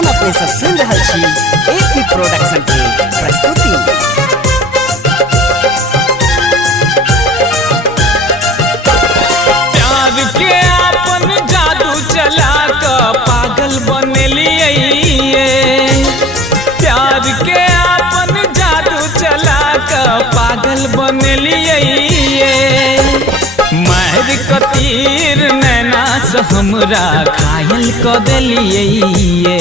हम अपने सब सुन रहल छी एपी प्रोडक्शन के प्रस्तुति। प्यार के आपन जादू चला के पागल बनलिए, प्यार के आपन जादू चला के पागल बनलिए। मार कतीर नैना से हमरा घायल क देलिए,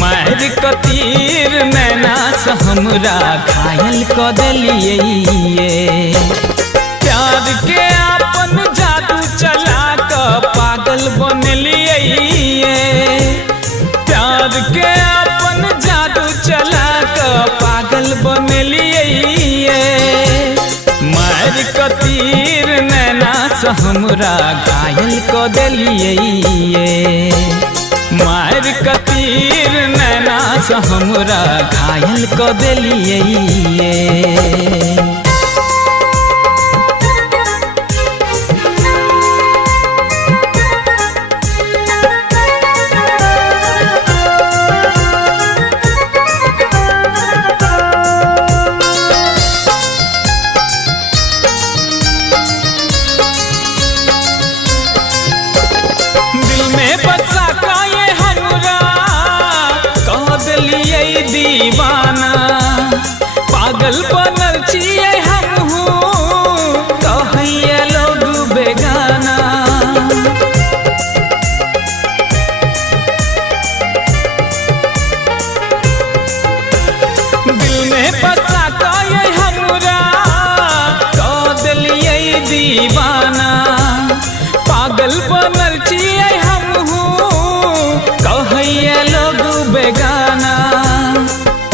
मार कतीर नैना से हमरा घायल क देलिए। प्यार के आपन जादू चला के पागल बनलिए, प्यार के आपन जादू चला के पागल बनलिए। मार कतीर नैना से हमरा घायल क देलिए, मार कतीर नैना से हमरा घायल क देलिए। दीवाना पागल बनल छिए हमहू, कहैया लोग बेगाना। दिल में बसा के हमरा कह देलिए दीवाना, पागल बनल छिए हमहू, कहैया लोग बेगाना।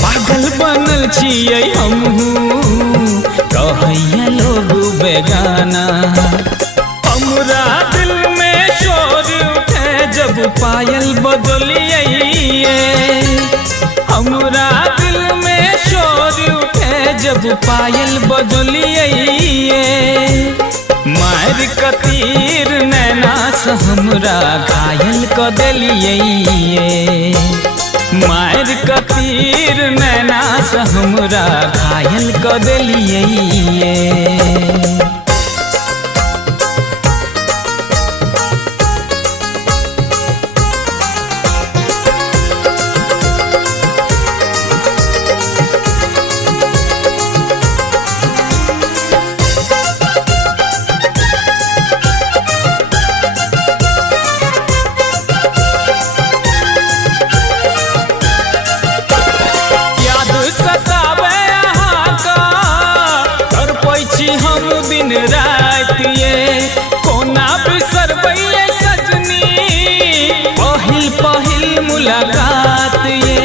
पागल बनल छिए हमहू, कहैया लोग बेगाना। हमरा दिल में शोर उठे जब पायल बदलिए, हमरा दिल में शोर उठे जब पायल बदलिए। मार कतीर नैना से हमरा घायल क देलिए, मार कतीर नैना से हमरा घायल क देलिए। हम दिन रात ये कोना बिसरबैये सजनी, पहिल पहिल मुलाकात ये।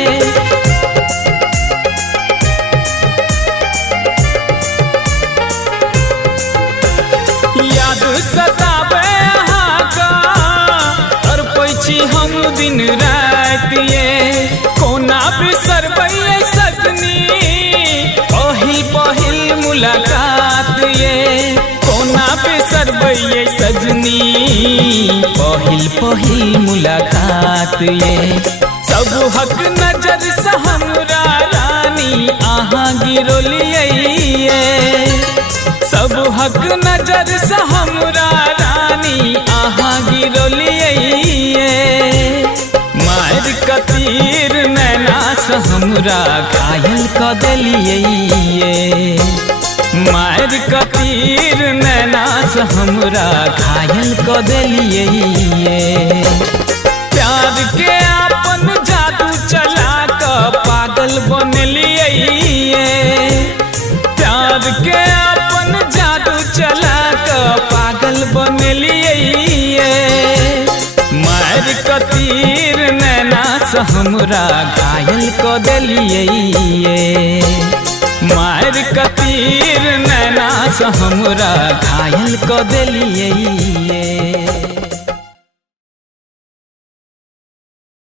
याद सतावे अहाँ का तड़पै छी हम दिन रात ये, कोना बिसरबैये सजनी, पहिल पहिल मुलाकात ये। कोना बिसरबैये सजनी, पहिल पहिल मुलाकात ये। सब हक नजर से हमरा रानी अहाँ गिरलिए, सब हक नजर से हमरा रानी अहाँ गिरलिए। मार कतीर नैना से हमरा घायल क देलिए, मार कतीर नैना से हमरा घायल क देलिए। प्यार के आपन जादू चला के पागल बनलिए, प्यार के आपन जादू चला के पागल बनलिए। मार कतीर नैना से हमरा घायल क देलिए, मार कतीर नैना से हमरा घायल क देलिए।